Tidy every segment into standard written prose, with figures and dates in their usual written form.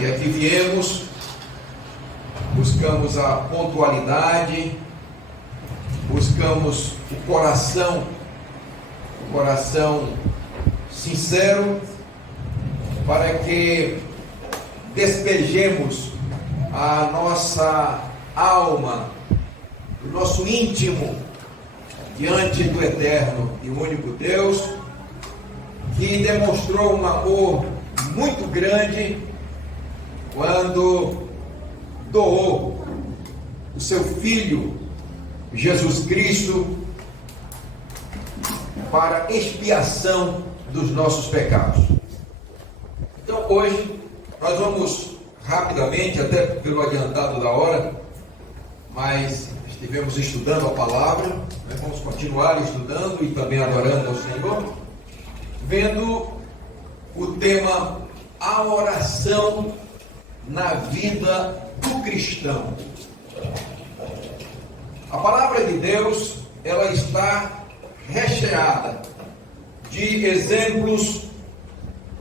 E aqui viemos, buscamos a pontualidade, buscamos o coração sincero, para que despejemos a nossa alma, o nosso íntimo, diante do eterno e único Deus, que demonstrou um amor muito grande quando doou o seu Filho, Jesus Cristo, para expiação dos nossos pecados. Então hoje nós vamos rapidamente, até pelo adiantado da hora, mas estivemos estudando a palavra, né? Vamos continuar estudando e também adorando ao Senhor, vendo o tema a oração na vida do cristão. A palavra de Deus, ela está recheada de exemplos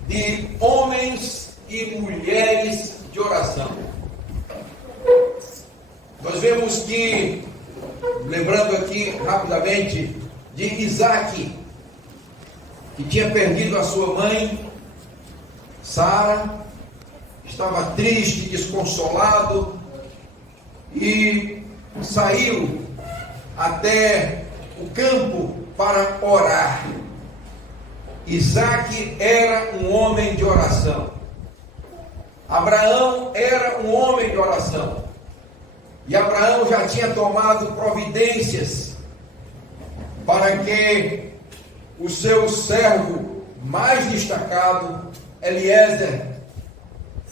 de homens e mulheres de oração. Nós vemos que, lembrando aqui rapidamente de Isaac, que tinha perdido a sua mãe, Sara, estava triste, desconsolado, e saiu até o campo para orar. Isaac era um homem de oração. Abraão era um homem de oração. E Abraão já tinha tomado providências para que o seu servo mais destacado, Eliezer,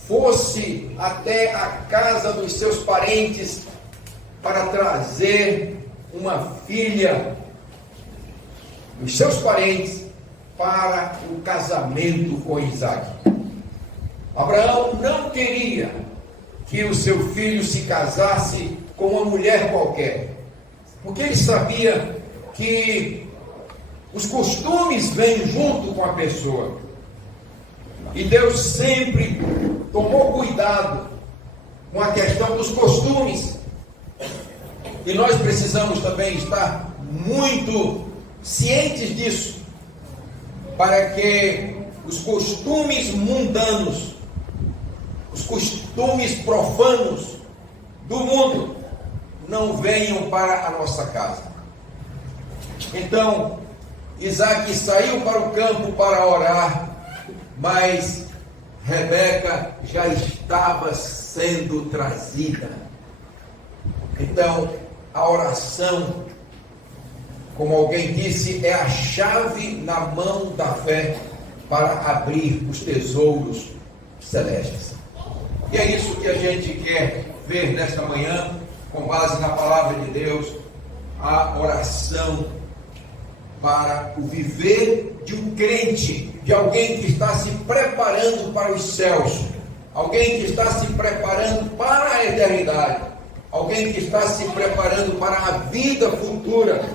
fosse até a casa dos seus parentes para trazer uma filha dos seus parentes para o casamento com Isaac. Abraão não queria que o seu filho se casasse com uma mulher qualquer, porque ele sabia que os costumes vêm junto com a pessoa. E Deus sempre tomou cuidado com a questão dos costumes. E nós precisamos também estar muito cientes disso, para que os costumes mundanos, os costumes profanos do mundo não venham para a nossa casa. Então, Isaac saiu para o campo para orar, mas Rebeca já estava sendo trazida. Então, a oração, como alguém disse, é a chave na mão da fé para abrir os tesouros celestes. E é isso que a gente quer ver nesta manhã, com base na palavra de Deus, a oração para o viver de um crente, de alguém que está se preparando para os céus, alguém que está se preparando para a eternidade, alguém que está se preparando para a vida futura.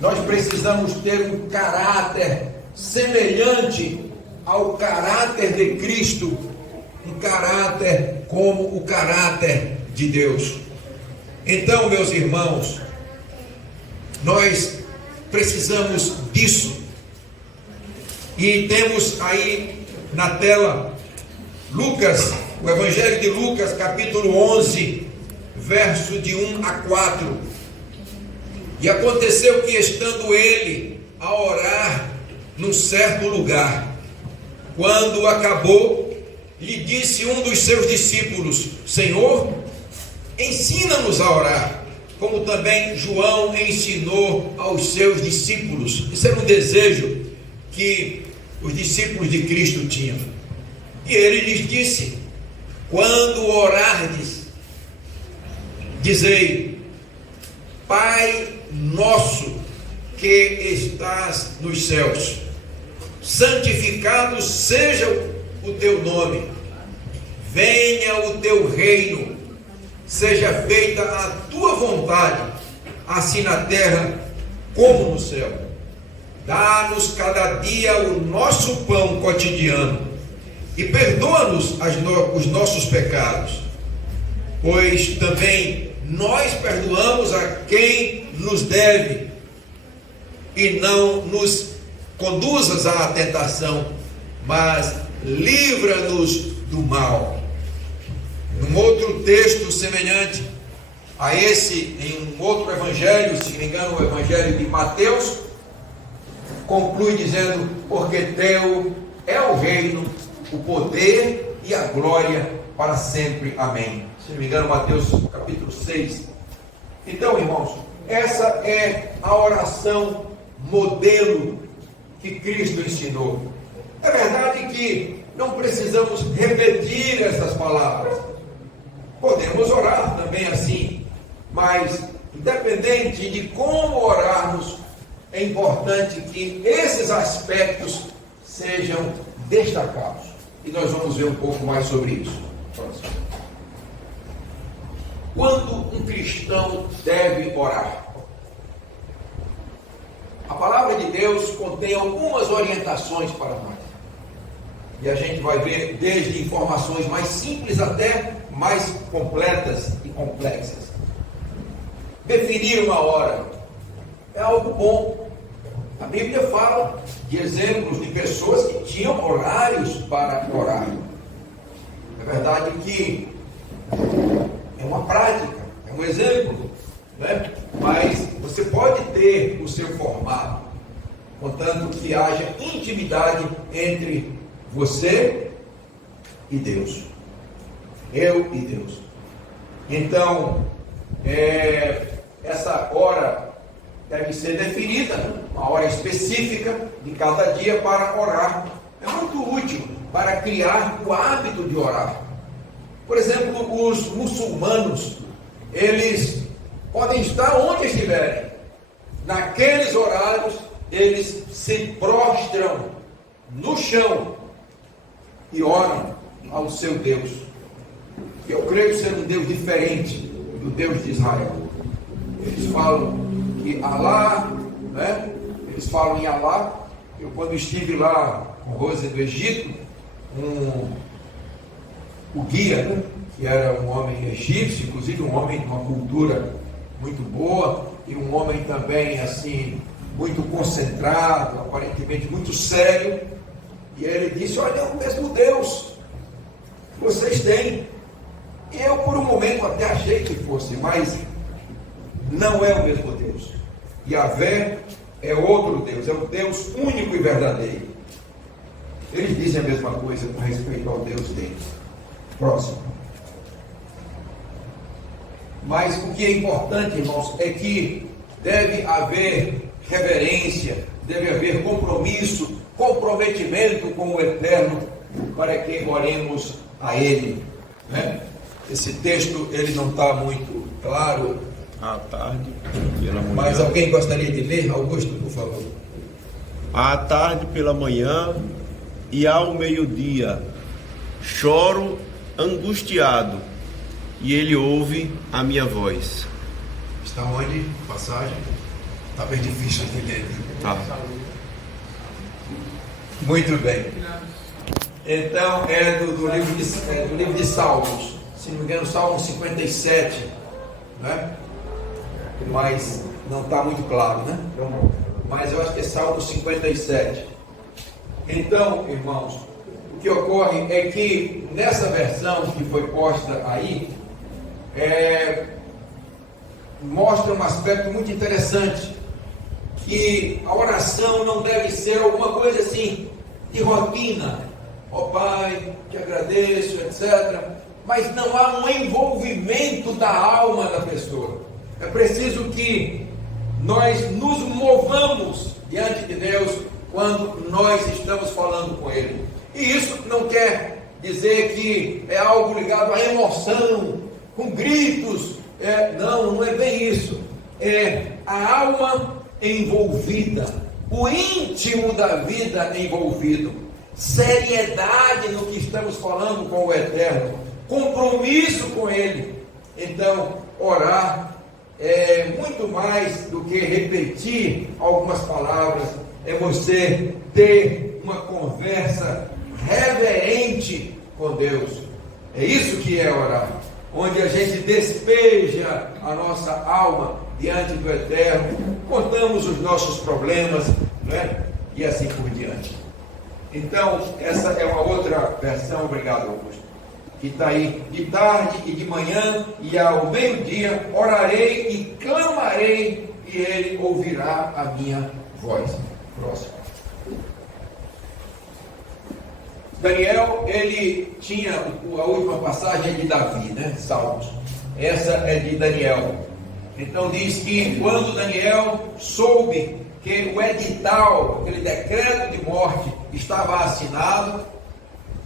Nós precisamos ter um caráter semelhante ao caráter de Cristo, um caráter como o caráter de Deus. Então, meus irmãos, nós precisamos disso. E temos aí na tela Lucas, o Evangelho de Lucas, capítulo 11, verso de 1 a 4. E aconteceu que, estando ele a orar num certo lugar, quando acabou, lhe disse um dos seus discípulos: Senhor, ensina-nos a orar, como também João ensinou aos seus discípulos. Isso era um desejo que os discípulos de Cristo tinham. E ele lhes disse: quando orardes, dizei: Pai nosso que estás nos céus, santificado seja o teu nome, venha o teu reino, seja feita a tua vontade, assim na terra como no céu. Dá-nos cada dia o nosso pão cotidiano, e perdoa-nos os nossos pecados, pois também nós perdoamos a quem nos deve, e não nos conduzas à tentação, mas livra-nos do mal. Num outro texto semelhante a esse, em um outro evangelho, se não me engano, o evangelho de Mateus, conclui dizendo: porque teu é o reino, o poder e a glória para sempre. Amém. Se não me engano, Mateus capítulo 6. Então, irmãos, essa é a oração modelo que Cristo ensinou. É verdade que não precisamos repetir essas palavras. Podemos orar também assim, mas independente de como orarmos, é importante que esses aspectos sejam destacados. E nós vamos ver um pouco mais sobre isso. Quando um cristão deve orar? A palavra de Deus contém algumas orientações para nós. E a gente vai ver desde informações mais simples até mais completas e complexas. Definir uma hora é algo bom. A Bíblia fala de exemplos de pessoas que tinham horários para orar. É verdade que é uma prática, é um exemplo, né? Mas você pode ter o seu formato, contanto que haja intimidade entre você e Deus, eu e Deus. Então, essa hora deve ser definida, uma hora específica de cada dia para orar. É muito útil para criar o hábito de orar. Por exemplo, os muçulmanos, eles podem estar onde estiverem. Naqueles horários, eles se prostram no chão e oram ao seu Deus. Eu creio ser um Deus diferente do Deus de Israel. Eles falam que Alá, né? Eles falam em Alá. Eu, quando estive lá com Rose do Egito, o guia, né? Que era um homem egípcio, inclusive um homem de uma cultura muito boa, e um homem também assim, muito concentrado, aparentemente muito sério, e ele disse: olha, é o mesmo Deus que vocês têm. E eu por um momento até achei que fosse, mas não é o mesmo Deus. Yahvé é outro Deus, é o Deus único e verdadeiro. Eles dizem a mesma coisa com respeito ao Deus deles. Próximo. Mas o que é importante, irmãos, é que deve haver reverência, deve haver compromisso, comprometimento com o Eterno, para que oremos a Ele, né? Esse texto, ele não está muito claro. À tarde, pela manhã. Mas alguém gostaria de ler? Augusto, por favor. À tarde, pela manhã e ao meio-dia, choro angustiado, e ele ouve a minha voz. Está onde? Passagem? Está bem difícil entender. Tá. Muito bem. Então, é do livro de Salmos. Se não me engano, Salmo 57. Né? Mas não está muito claro, né? Mas eu acho que é Salmo 57. Então, irmãos, o que ocorre é que nessa versão que foi posta aí, mostra um aspecto muito interessante, que a oração não deve ser alguma coisa assim de rotina. Ó Pai, te agradeço, etc. Mas não há um envolvimento da alma da pessoa. É preciso que nós nos movamos diante de Deus quando nós estamos falando com Ele. E isso não quer dizer que é algo ligado à emoção, com gritos. Não é bem isso. É a alma envolvida, o íntimo da vida envolvido, seriedade no que estamos falando com o Eterno, compromisso com Ele. Então, orar é muito mais do que repetir algumas palavras, é você ter uma conversa reverente com Deus. É isso que é orar, onde a gente despeja a nossa alma diante do Eterno, contamos os nossos problemas, né? E assim por diante. Então, essa é uma outra versão, obrigado, Augusto, que está aí: de tarde e de manhã e ao meio-dia orarei e clamarei, e ele ouvirá a minha voz. Próximo. Daniel, ele tinha a última passagem de Davi, né? Salmos. Essa é de Daniel. Então diz que quando Daniel soube que o edital, aquele decreto de morte, estava assinado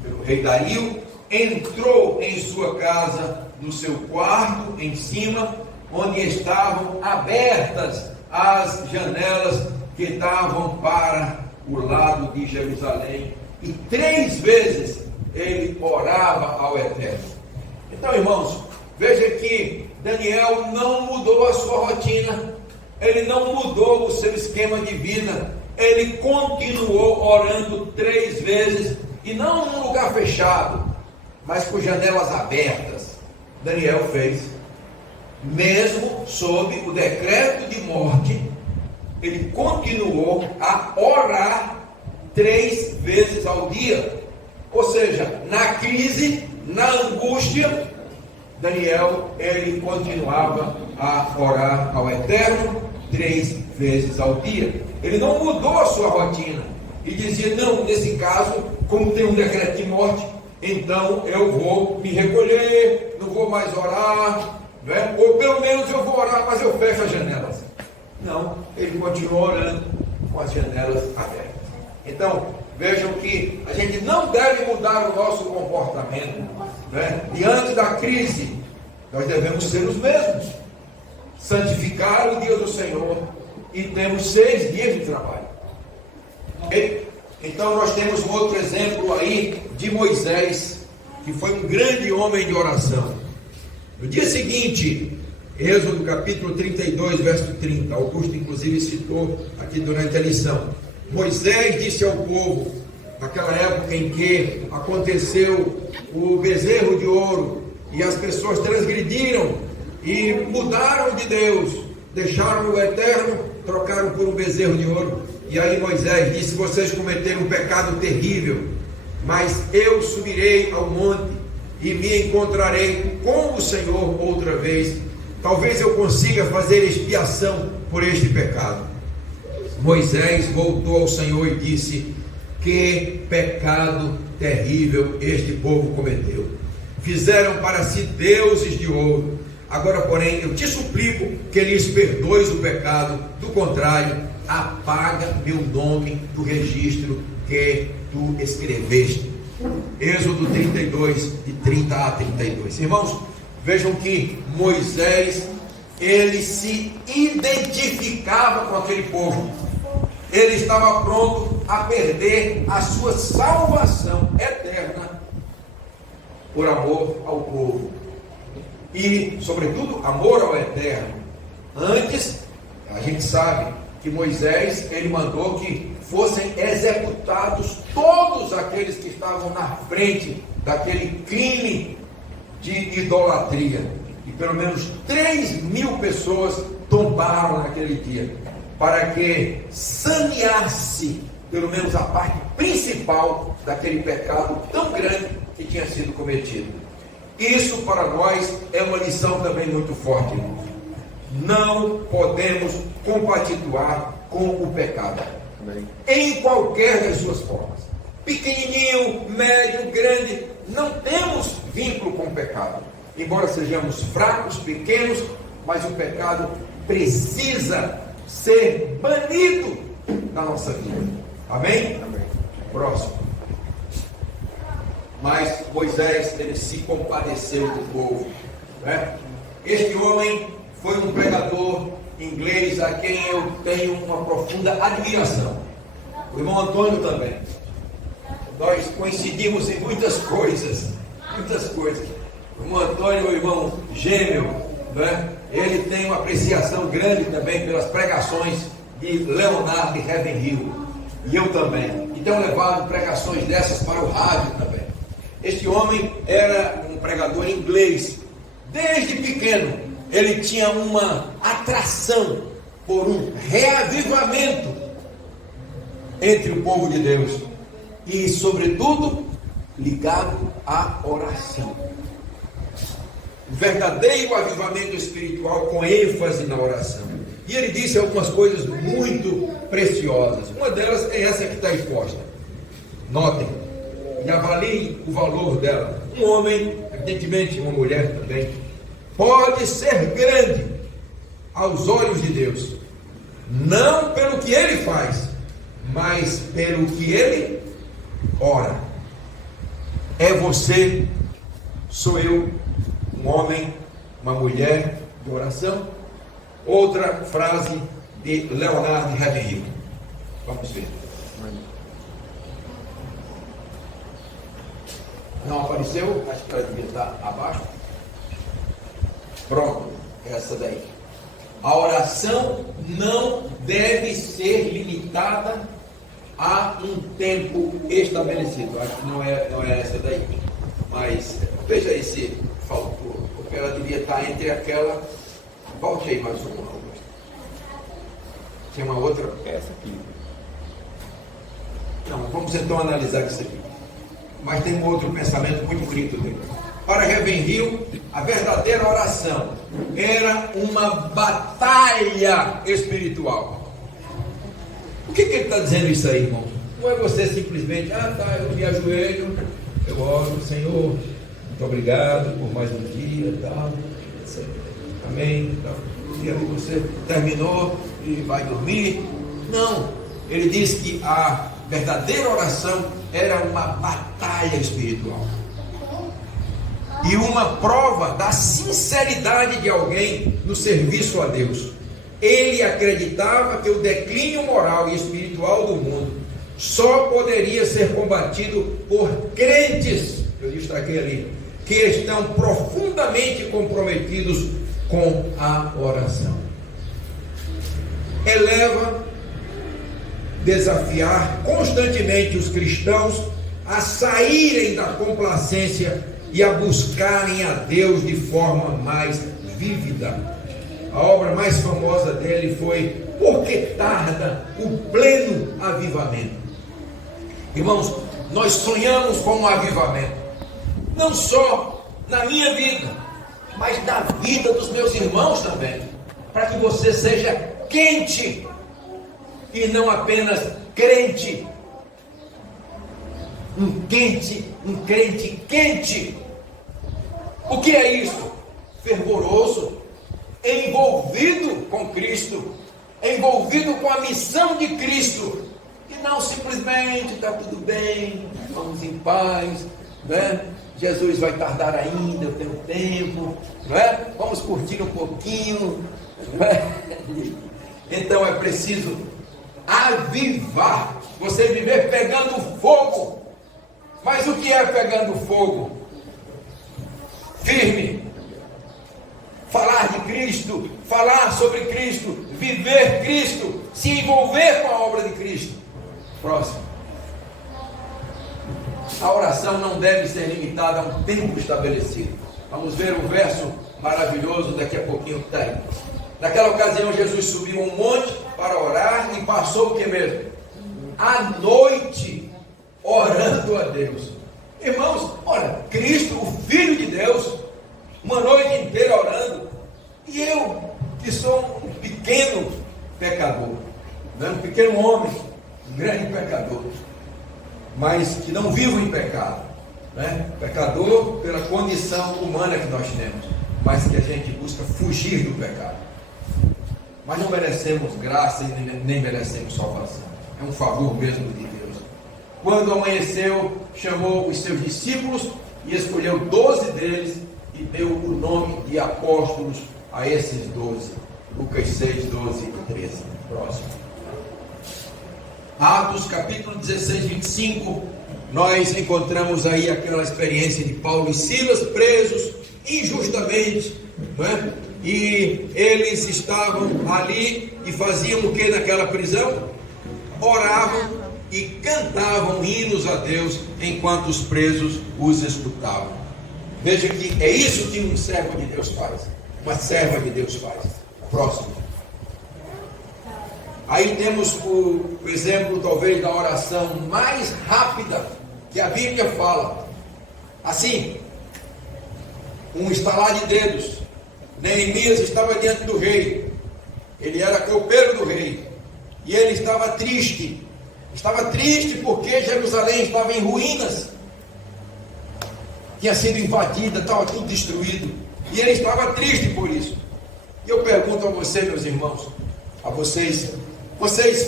pelo rei Dario, entrou em sua casa, no seu quarto, em cima, onde estavam abertas as janelas que davam para o lado de Jerusalém, e 3 vezes ele orava ao Eterno. Então, irmãos, veja que Daniel não mudou a sua rotina, ele não mudou o seu esquema de vida, ele continuou orando 3 vezes, e não num lugar fechado, mas com janelas abertas. Daniel fez, mesmo sob o decreto de morte, ele continuou a orar 3 vezes ao dia. Ou seja, na crise, na angústia, Daniel, ele continuava a orar ao Eterno 3 vezes ao dia. Ele não mudou a sua rotina e dizia: não, nesse caso, como tem um decreto de morte, então eu vou me recolher, não vou mais orar, né? Ou pelo menos eu vou orar, mas eu fecho as janelas. Não, ele continua orando com as janelas abertas. Então, vejam que a gente não deve mudar o nosso comportamento, né? Diante da crise, nós devemos ser os mesmos, santificar o dia do Senhor, e temos 6 dias de trabalho. Okay? Então nós temos um outro exemplo aí de Moisés, que foi um grande homem de oração. No dia seguinte, Êxodo capítulo 32, verso 30, Augusto inclusive citou aqui durante a lição. Moisés disse ao povo, naquela época em que aconteceu o bezerro de ouro, e as pessoas transgrediram e mudaram de Deus, deixaram o Eterno, trocaram por um bezerro de ouro. E aí Moisés disse: vocês cometeram um pecado terrível, mas eu subirei ao monte e me encontrarei com o Senhor outra vez. Talvez eu consiga fazer expiação por este pecado. Moisés voltou ao Senhor e disse: que pecado terrível este povo cometeu. Fizeram para si deuses de ouro. Agora, porém, eu te suplico que lhes perdoes o pecado. Do contrário, apaga meu nome do registro que tu escreveste. Êxodo 32, de 30 a 32. Irmãos, vejam que Moisés, ele se identificava com aquele povo. Ele estava pronto a perder a sua salvação eterna por amor ao povo. E, sobretudo, amor ao Eterno. Antes, a gente sabe que Moisés, ele mandou que fossem executados todos aqueles que estavam na frente daquele crime de idolatria. E pelo menos 3.000 pessoas tombaram naquele dia, para que saneasse pelo menos a parte principal daquele pecado tão grande que tinha sido cometido. Isso para nós é uma lição também muito forte, irmãos. Não podemos compactuar com o pecado. Amém. Em qualquer das suas formas. Pequenininho, médio, grande, não temos vínculo com o pecado. Embora sejamos fracos, pequenos, mas o pecado precisa ser banido da nossa vida. Amém? Amém. Próximo. Mas Moisés, ele se compadeceu do povo, né? Este homem foi um pregador inglês a quem eu tenho uma profunda admiração. O irmão Antônio também. Nós coincidimos em muitas coisas. O irmão Antônio é o irmão gêmeo, né? Ele tem uma apreciação grande também pelas pregações de Leonardo e Ravenhill. E eu também. E tenho levado pregações dessas para o rádio também. Este homem era um pregador inglês. Desde pequeno, ele tinha uma atração por um reavivamento entre o povo de Deus. E, sobretudo, ligado à oração. O verdadeiro avivamento espiritual com ênfase na oração. E ele disse algumas coisas muito preciosas. Uma delas é essa que está exposta. Notem e avaliem o valor dela. Um homem, evidentemente uma mulher também, pode ser grande aos olhos de Deus, não pelo que ele faz, mas pelo que ele ora. É você, sou eu, um homem, uma mulher de oração. Outra frase de Leonard Ravenhill. Vamos ver. Não apareceu? Acho que ela devia estar abaixo. Pronto, essa daí. A oração não deve ser limitada a um tempo estabelecido. Acho que não é essa daí. Mas veja aí se faltou, porque ela devia estar entre aquela. Volte aí mais uma. Tem uma outra? Essa aqui. Não, vamos então analisar isso aqui. Mas tem um outro pensamento muito bonito dele. Para Ravenhill, a verdadeira oração era uma batalha espiritual. O que ele está dizendo isso aí, irmão? Não é você simplesmente, eu me ajoelho, eu oro, Senhor, muito obrigado por mais um dia, tal, etc. Amém. Tal. E aí você terminou e vai dormir. Não, ele diz que a verdadeira oração era uma batalha espiritual e uma prova da sinceridade de alguém no serviço a Deus. Ele acreditava que o declínio moral e espiritual do mundo só poderia ser combatido por crentes, eu destaquei ali, que estão profundamente comprometidos com a oração. Eleva desafiar constantemente os cristãos a saírem da complacência e a buscarem a Deus de forma mais vívida. A obra mais famosa dele foi Por que tarda o pleno avivamento? Irmãos, nós sonhamos com um avivamento, não só na minha vida, mas na vida dos meus irmãos também, para que você seja quente e não apenas crente. Um crente quente. O que é isso? Fervoroso, envolvido com Cristo, envolvido com a missão de Cristo, e não simplesmente está tudo bem, vamos em paz, né? Jesus vai tardar ainda, eu tenho tempo, não é? Vamos curtir um pouquinho, não é? Então é preciso avivar, você viver pegando fogo. Mas o que é pegando fogo? Firme. Falar de Cristo, falar sobre Cristo, viver Cristo, se envolver com a obra de Cristo. Próximo. A oração não deve ser limitada a um tempo estabelecido. Vamos ver um verso maravilhoso daqui a pouquinho que está aí. Naquela ocasião Jesus subiu um monte para orar e passou o que mesmo? A noite orando a Deus. Irmãos, olha, Cristo, o Filho de Deus, uma noite inteira orando. E eu, que sou um pequeno pecador, né? Um pequeno homem, um grande pecador, mas que não vivo em pecado, né? Pecador pela condição humana que nós temos, mas que a gente busca fugir do pecado. Mas não merecemos graça e nem merecemos salvação. É um favor mesmo de Deus. Quando amanheceu, chamou os seus discípulos e escolheu 12 deles e deu o nome de apóstolos a esses 12. Lucas 6, 12 e 13. Próximo. Atos capítulo 16, 25. Nós encontramos aí aquela experiência de Paulo e Silas presos injustamente, não é? E eles estavam ali e faziam o que naquela prisão? Oravam e cantavam hinos a Deus enquanto os presos os escutavam. Veja que é isso que um servo de Deus faz, uma serva de Deus faz. Próximo. Aí temos o exemplo talvez da oração mais rápida que a Bíblia fala. Assim, um estalar de dedos. Neemias estava diante do rei. Ele era copeiro do rei. E ele estava triste. Estava triste porque Jerusalém estava em ruínas. Tinha sido invadida, estava tudo destruído. E ele estava triste por isso. E eu pergunto a você, meus irmãos, a vocês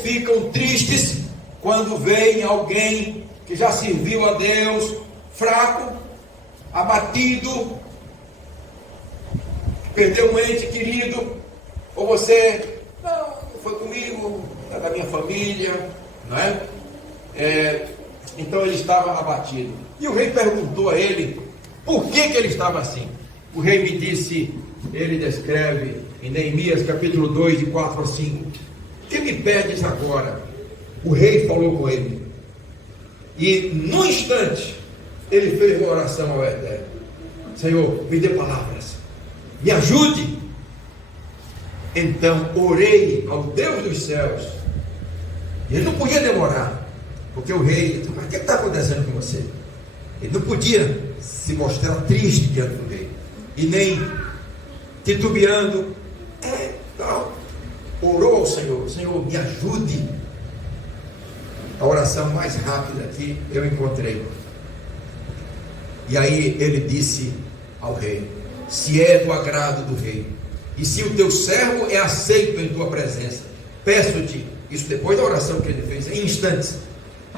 ficam tristes quando veem alguém que já serviu a Deus, fraco, abatido, perdeu um ente querido, ou você, não foi comigo, é da minha família, não é? Então ele estava abatido. E o rei perguntou a ele, por que ele estava assim? O rei me disse, ele descreve em Neemias capítulo 2, de 4 a 5, que me pedes agora? O rei falou com ele, e no instante, ele fez uma oração ao Eterno: Senhor, me dê palavras, me ajude. Então orei ao Deus dos céus, e ele não podia demorar, porque o rei, mas o que está acontecendo com você? Ele não podia se mostrar triste diante do rei, e nem titubeando. Não. Orou ao Senhor: Senhor, me ajude. A oração mais rápida que eu encontrei. E aí ele disse ao rei: se é do agrado do rei, e se o teu servo é aceito em tua presença, peço-te, isso depois da oração que ele fez, em instantes,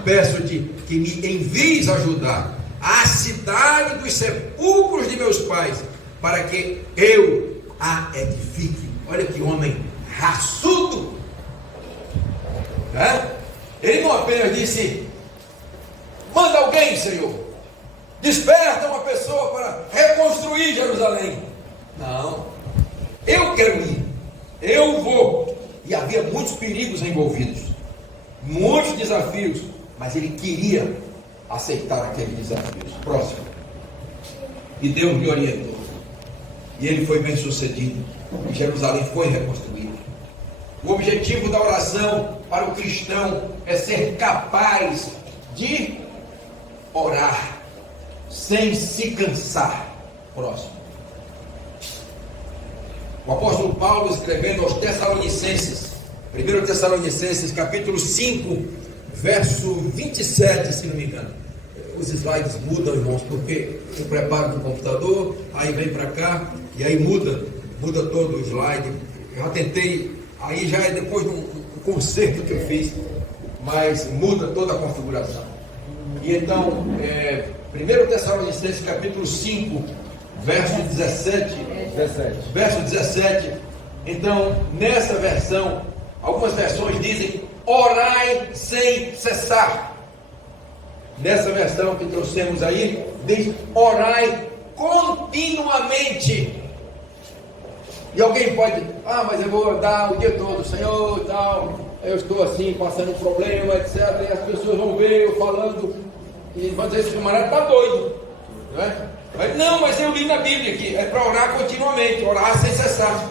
peço-te que me envies ajudar a cidade dos sepulcros de meus pais, para que eu a edifique. Olha que homem raçudo, né? Ele não apenas disse: manda alguém, Senhor, desperta uma pessoa para reconstruir Jerusalém. Não, eu quero ir, eu vou. E havia muitos perigos envolvidos, muitos desafios, mas ele queria aceitar aqueles desafios. Próximo. E Deus lhe orientou, e ele foi bem sucedido, e Jerusalém foi reconstruída. O objetivo da oração para o cristão é ser capaz de orar sem se cansar. Próximo. O apóstolo Paulo, escrevendo aos Tessalonicenses, 1 Tessalonicenses capítulo 5, verso 27, se não me engano. Os slides mudam, irmãos, porque eu preparo no computador, aí vem para cá, e aí muda todo o slide. Eu já tentei, aí já é depois de um conserto que eu fiz, mas muda toda a configuração. E então, 1 Tessalonicenses capítulo 5, verso 17. Verso 17. Então, nessa versão, algumas versões dizem: orai sem cessar. Nessa versão que trouxemos aí, diz: orai continuamente. E alguém pode: mas eu vou dar o dia todo, Senhor, tal, eu estou assim, passando um problema, etc. E as pessoas vão ver eu falando, e vão dizer: esse camarada está doido, não é? Mas eu li na Bíblia que é para orar continuamente, orar sem cessar.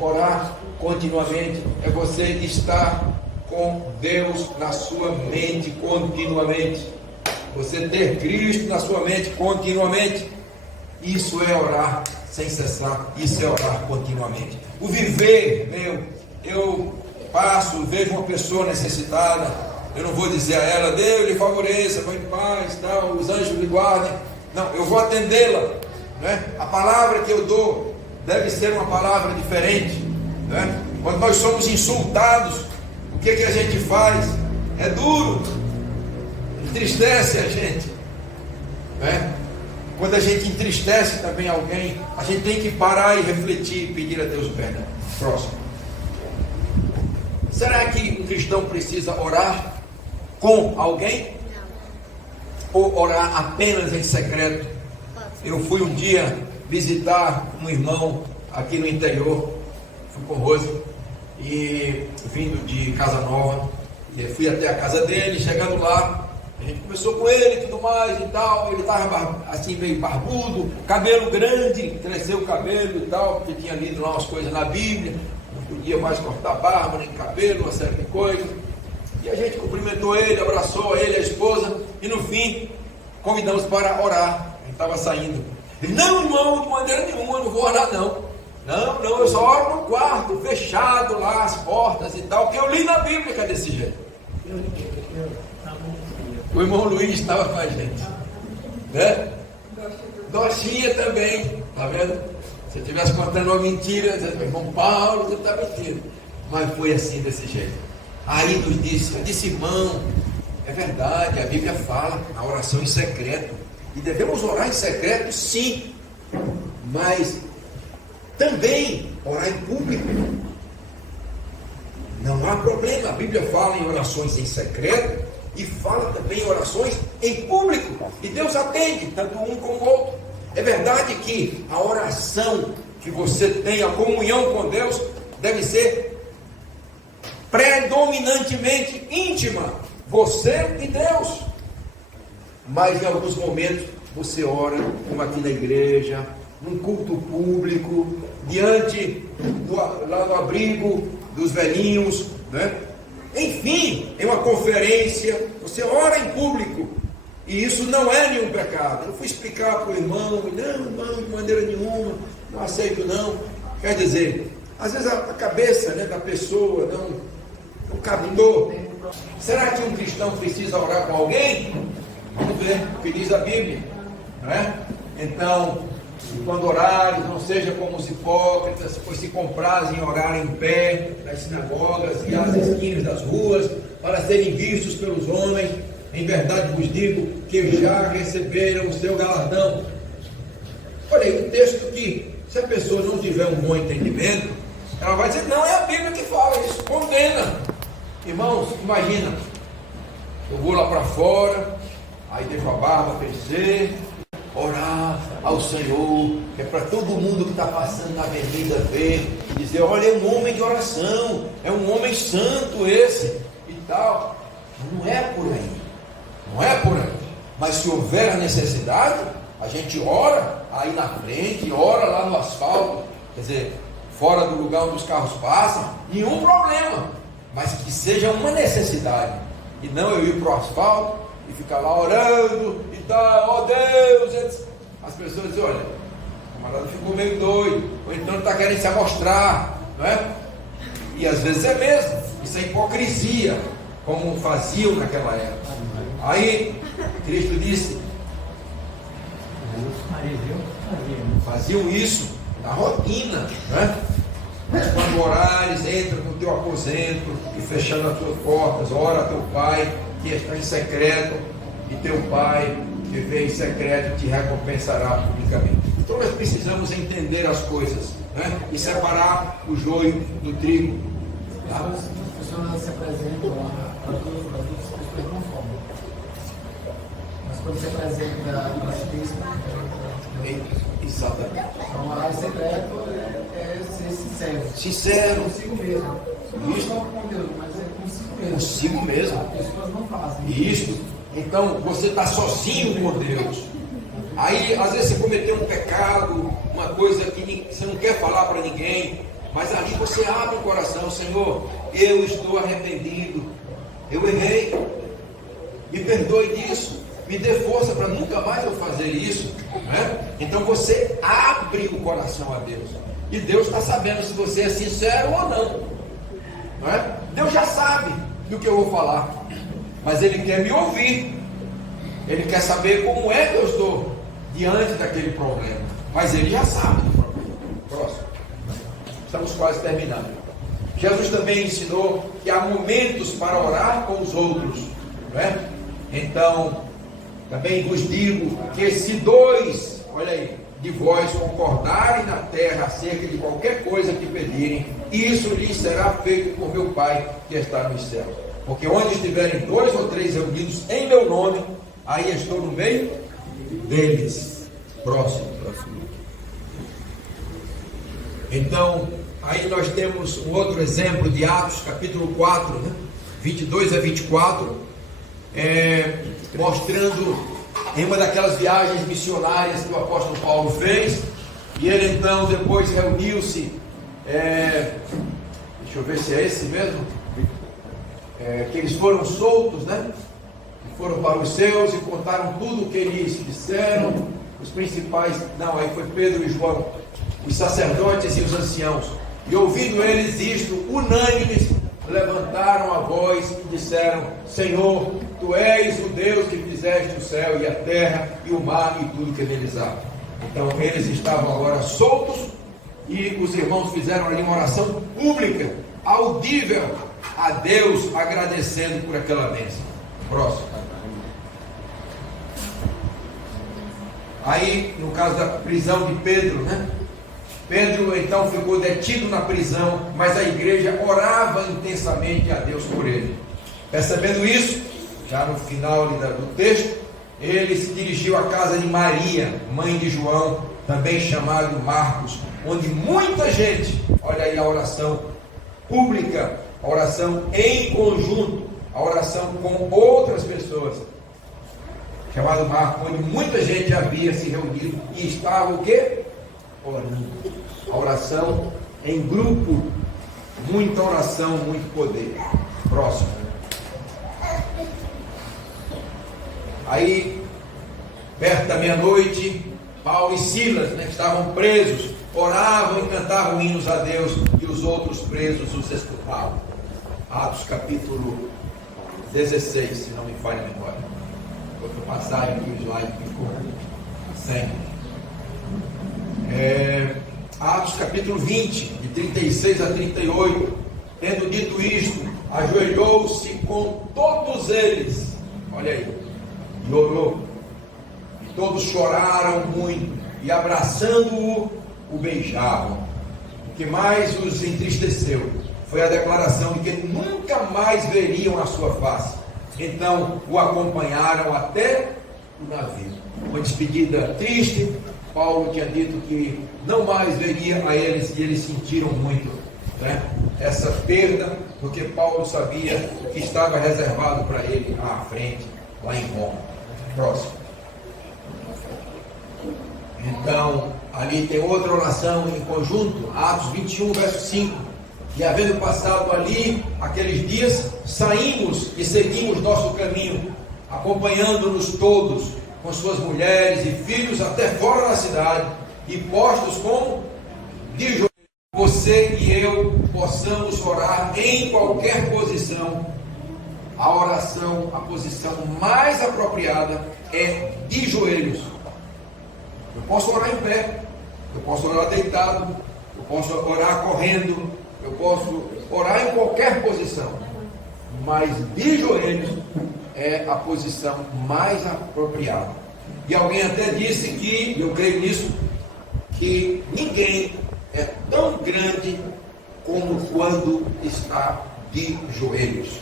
Orar continuamente é você estar com Deus na sua mente continuamente, você ter Cristo na sua mente continuamente. Isso é orar sem cessar, isso é orar continuamente. O viver eu passo, vejo uma pessoa necessitada, eu não vou dizer a ela: Deus lhe favoreça, vá em paz, tal, os anjos lhe guardem. Não, eu vou atendê-la, né? A palavra que eu dou deve ser uma palavra diferente, né? Quando nós somos insultados, o que a gente faz? É duro, entristece a gente, né? Quando a gente entristece também alguém, a gente tem que parar e refletir e pedir a Deus perdão. Próximo. Será que um cristão precisa orar com alguém? Ou orar apenas em secreto? Eu fui um dia visitar um irmão aqui no interior, fui com o Rose, e vindo de Casa Nova, E eu fui até a casa dele, chegando lá, a gente conversou com ele e tudo mais e tal. Ele estava assim meio barbudo, cabelo grande, cresceu o cabelo e tal, porque tinha lido lá umas coisas na Bíblia, não podia mais cortar barba nem cabelo, uma série de coisas. E a gente cumprimentou ele, abraçou ele, a esposa, e no fim convidamos para orar. A gente estava saindo. Ele: não, irmão, de maneira nenhuma, eu não vou orar não. Não, eu só oro no quarto, fechado lá, as portas e tal, que eu li na Bíblia que é desse jeito. O irmão Luiz estava com a gente, né? Dochinha também, tá vendo? Se eu estivesse contando uma mentira, o irmão Paulo, você está mentindo. Mas foi assim, desse jeito. Aí nos disse, eu disse: irmão, é verdade, a Bíblia fala na oração em secreto, e devemos orar em secreto, sim, mas também orar em público. Não há problema, a Bíblia fala em orações em secreto e fala também em orações em público, e Deus atende, tanto um como o outro. É verdade que a oração que você tem, a comunhão com Deus, deve ser predominantemente íntima, você e Deus. Mas em alguns momentos você ora, como aqui na igreja, num culto público, lá no abrigo dos velhinhos, né? Enfim, em uma conferência, você ora em público, e isso não é nenhum pecado. Eu fui explicar para o irmão: não, irmão, de maneira nenhuma, não aceito não. Quer dizer, às vezes a cabeça, né, da pessoa não captou. Será que um cristão precisa orar com alguém? Vamos ver o que diz a Bíblia, né? Então, quando orares, não seja como os hipócritas, pois se comprazem em orar em pé nas sinagogas e às esquinas das ruas, para serem vistos pelos homens. Em verdade vos digo que já receberam o seu galardão. Olha aí, um texto que, se a pessoa não tiver um bom entendimento, ela vai dizer: não, é a Bíblia que fala isso, condena. Irmãos, imagina, eu vou lá para fora, aí deixo a barba crescer, orar ao Senhor, que é para todo mundo que está passando na avenida ver, e dizer: olha, é um homem de oração, é um homem santo esse, e tal. Não é por aí, não é por aí. Mas se houver necessidade, a gente ora aí na frente, ora lá no asfalto, quer dizer, fora do lugar onde os carros passam, nenhum problema, mas que seja uma necessidade, e não eu ir para o asfalto e ficar lá orando e tal, ó Deus. As pessoas dizem: olha, o camarada ficou meio doido, ou então ele está querendo se amostrar, não é? E às vezes é mesmo, isso é hipocrisia, como faziam naquela época. Aí Cristo disse: faziam isso na rotina, né? Mas quando orares, entra no teu aposento e fechando as tuas portas, ora a teu Pai que está em secreto, e teu Pai que vê em secreto te recompensará publicamente. Então nós precisamos entender as coisas, né? E separar o joio do trigo. Tá? As pessoas se apresentam para todos os adultos, as pessoas não falam. Mas quando se apresenta para os filhos, exatamente. então, orar secreto é ser sincero consigo mesmo. Isso. Não com Deus, mas é consigo mesmo. Consigo mesmo. As pessoas não fazem isso. Então você está sozinho com Deus. Aí às vezes você cometeu um pecado, uma coisa que você não quer falar para ninguém, mas ali você abre o coração: Senhor, eu estou arrependido, eu errei, me perdoe disso, me dê força para nunca mais eu fazer isso, né? Então você abre o coração a Deus, e Deus está sabendo se você é sincero ou não é? Deus já sabe do que eu vou falar, mas Ele quer me ouvir, Ele quer saber como é que eu estou diante daquele problema, mas Ele já sabe do problema. Próximo. Estamos quase terminando. Jesus também ensinou que há momentos para orar com os outros, não é? Então, também vos digo que se dois, olha aí, de vós concordarem na terra acerca de qualquer coisa que pedirem, isso lhes será feito por meu Pai que está nos céus. Porque onde estiverem 2 ou 3 reunidos em meu nome, aí estou no meio deles. Próximo. Então, aí nós temos um outro exemplo de Atos, capítulo 4, né? 22 a 24, mostrando em uma daquelas viagens missionárias que o apóstolo Paulo fez, e ele então depois reuniu-se, deixa eu ver se é esse mesmo, que eles foram soltos, né? Foram para os seus e contaram tudo o que eles disseram, os principais, não, aí foi Pedro e João, os sacerdotes e os anciãos, e ouvindo eles isto, unânimes, levantaram a voz e disseram: Senhor, Tu és o Deus que fizeste o céu e a terra e o mar e tudo que neles há. Então eles estavam agora soltos e os irmãos fizeram ali uma oração pública, audível a Deus, agradecendo por aquela bênção. Próximo. Aí, no caso da prisão de Pedro, né? Pedro então ficou detido na prisão, mas a igreja orava intensamente a Deus por ele. Percebendo isso, já no final do texto, ele se dirigiu à casa de Maria, mãe de João, também chamado Marcos, onde muita gente, olha aí a oração pública, a oração em conjunto, a oração com outras pessoas, chamado Marcos, onde muita gente havia se reunido e estava o quê? Orando. A oração em grupo, muita oração, muito poder. Próximo. Aí, perto da meia-noite, Paulo e Silas, né, que estavam presos, oravam e cantavam hinos a Deus, e os outros presos os escutavam. Atos capítulo 16, se não me falha a memória. Outra passagem que o slide ficou sem. Atos capítulo 20, de 36 a 38. Tendo dito isto, ajoelhou-se com todos eles, olha aí, e orou. E todos choraram muito, e abraçando-o, o beijavam. O que mais os entristeceu foi a declaração de que nunca mais veriam a sua face. Então o acompanharam até o navio. Uma despedida triste. Paulo tinha dito que não mais veria a eles, e eles sentiram muito, né, essa perda, porque Paulo sabia o que estava reservado para ele à frente, lá em Roma. Próximo. Então, ali tem outra oração em conjunto, Atos 21, verso 5. E havendo passado ali aqueles dias, saímos e seguimos nosso caminho, acompanhando-nos todos, com suas mulheres e filhos, até fora da cidade, e postos como de joelhos, você e eu possamos orar em qualquer posição. A oração, a posição mais apropriada é de joelhos. Eu posso orar em pé, eu posso orar deitado, eu posso orar correndo, eu posso orar em qualquer posição, mas de joelhos é a posição mais apropriada. E alguém até disse que, eu creio nisso, que ninguém é tão grande como quando está de joelhos.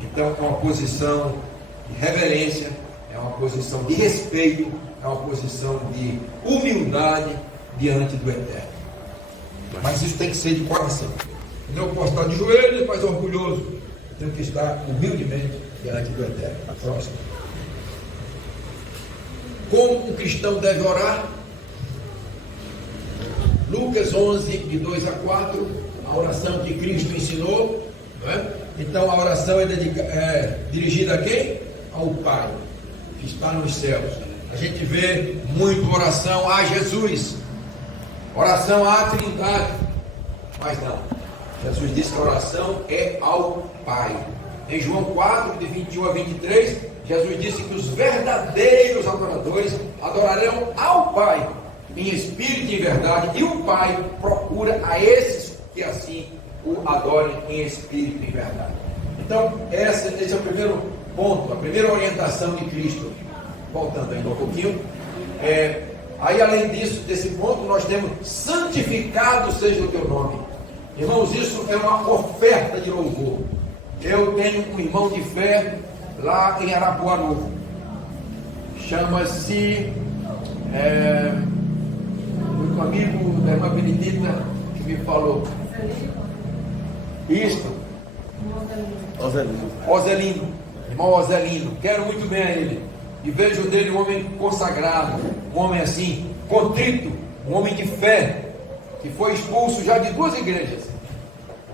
Então é uma posição de reverência, é uma posição de respeito, é uma posição de humildade diante do Eterno. Mas isso tem que ser de coração. Eu posso estar de joelhos, mas orgulhoso. Eu tenho que estar humildemente diante do Eterno. A próxima. Como um cristão deve orar? Lucas 11, de 2 a 4, a oração que Cristo ensinou, não é? Então a oração é dirigida a quem? Ao Pai, que está nos céus. A gente vê muito oração a Jesus, oração à Trindade, mas não. Jesus disse que a oração é ao Pai. Em João 4, de 21 a 23, Jesus disse que os verdadeiros adoradores adorarão ao Pai, em espírito e em verdade, e o Pai procura a esses que assim o adorem em espírito e em verdade. Então, esse é o primeiro ponto, a primeira orientação de Cristo. Voltando ainda um pouquinho. Aí, além disso, desse ponto, nós temos: santificado seja o teu nome. Irmãos, isso é uma oferta de louvor. Eu tenho um irmão de fé lá em Arapuaru. Chama-se um amigo da irmã Benedita que me falou. Isto. Ozelino, irmão Ozelino, quero muito bem a ele, e vejo dele um homem consagrado, um homem assim, contrito, um homem de fé, que foi expulso já de 2 igrejas,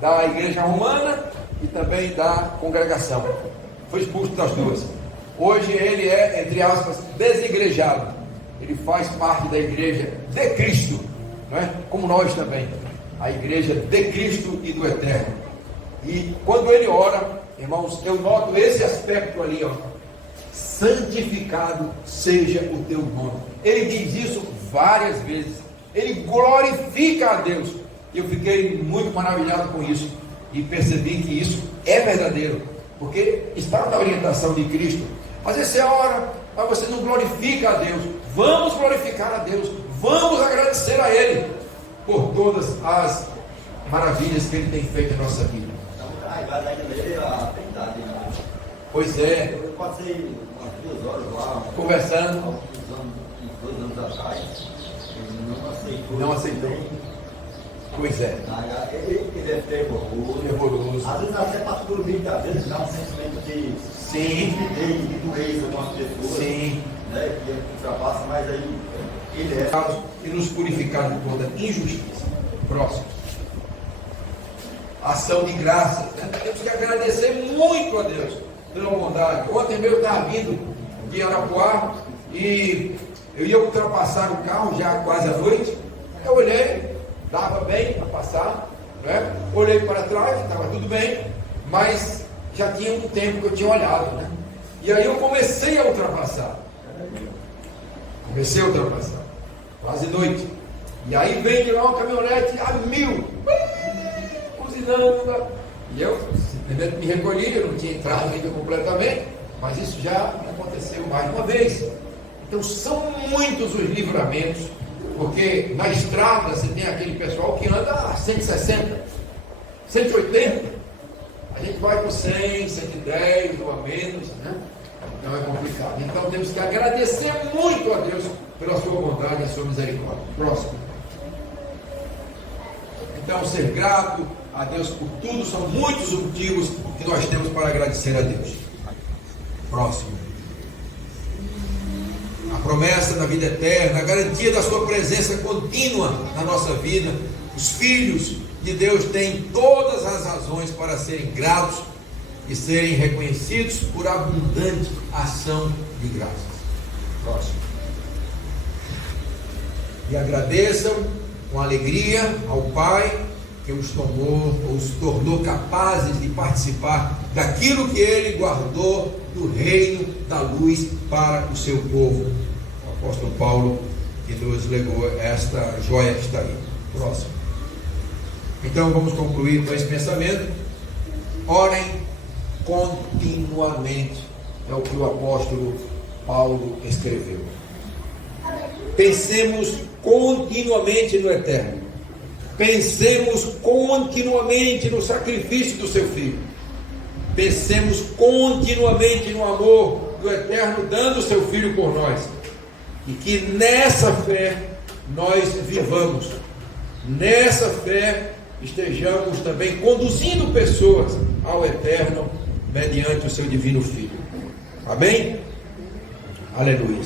da igreja romana e também da congregação, foi expulso das 2. Hoje ele é, entre aspas, desigrejado, ele faz parte da igreja de Cristo, não é? Como nós também, a igreja de Cristo e do Eterno. E quando ele ora, irmãos, eu noto esse aspecto ali, ó, santificado seja o teu nome. Ele diz isso várias vezes, ele glorifica a Deus. Eu fiquei muito maravilhado com isso e percebi que isso é verdadeiro, porque está na orientação de Cristo. Às vezes você ora, mas você não glorifica a Deus. Vamos glorificar a Deus, vamos agradecer a Ele por todas as maravilhas que Ele tem feito em nossa vida. Pois é. Eu passei umas 2 horas lá, conversando. Uns 2 anos atrás, ele não aceitou. Não aceitou. Pois é. Ele é fervoroso. Às vezes até passa por mim, às vezes dá um sentimento de timidez, de dureza com as pessoas. Sim. Né, que ultrapassa, mas aí ele é. E nos purificar de toda injustiça. Próximo. Ação de graças. Né? Temos que agradecer muito a Deus pela bondade. Ontem mesmo eu estava vindo de Arapuá e eu ia ultrapassar o carro já quase à noite. Eu olhei, dava bem para passar, né? Olhei para trás, estava tudo bem, mas já tinha um tempo que eu tinha olhado, né? E aí eu comecei a ultrapassar. Quase noite. E aí vem de lá uma caminhonete a 1000, buzinando. E eu simplesmente me recolhi, eu não tinha entrado ainda completamente, mas isso já aconteceu mais de uma vez. Então são muitos os livramentos, porque na estrada você tem aquele pessoal que anda a 160, 180, a gente vai por 100, 110 ou a menos, né? Então é complicado. Então temos que agradecer muito a Deus pela sua bondade e a sua misericórdia. Próximo. Então ser grato a Deus por tudo são muitos os motivos que nós temos para agradecer a Deus. Próximo. A promessa da vida eterna, a garantia da sua presença contínua na nossa vida. Os filhos de Deus têm todas as razões para serem gratos e serem reconhecidos por abundante ação de graças. Próximo. E agradeçam com alegria ao Pai que os tornou capazes de participar daquilo que Ele guardou do reino da luz para o seu povo. O apóstolo Paulo que nos legou esta joia que está aí. Próximo. Então vamos concluir com esse pensamento. Orem continuamente, é o que o apóstolo Paulo escreveu. Pensemos continuamente no Eterno. Pensemos continuamente no sacrifício do seu Filho. Pensemos continuamente no amor do Eterno, dando o seu Filho por nós. E que nessa fé nós vivamos. Nessa fé estejamos também conduzindo pessoas ao Eterno mediante o seu divino Filho. Amém? Aleluia.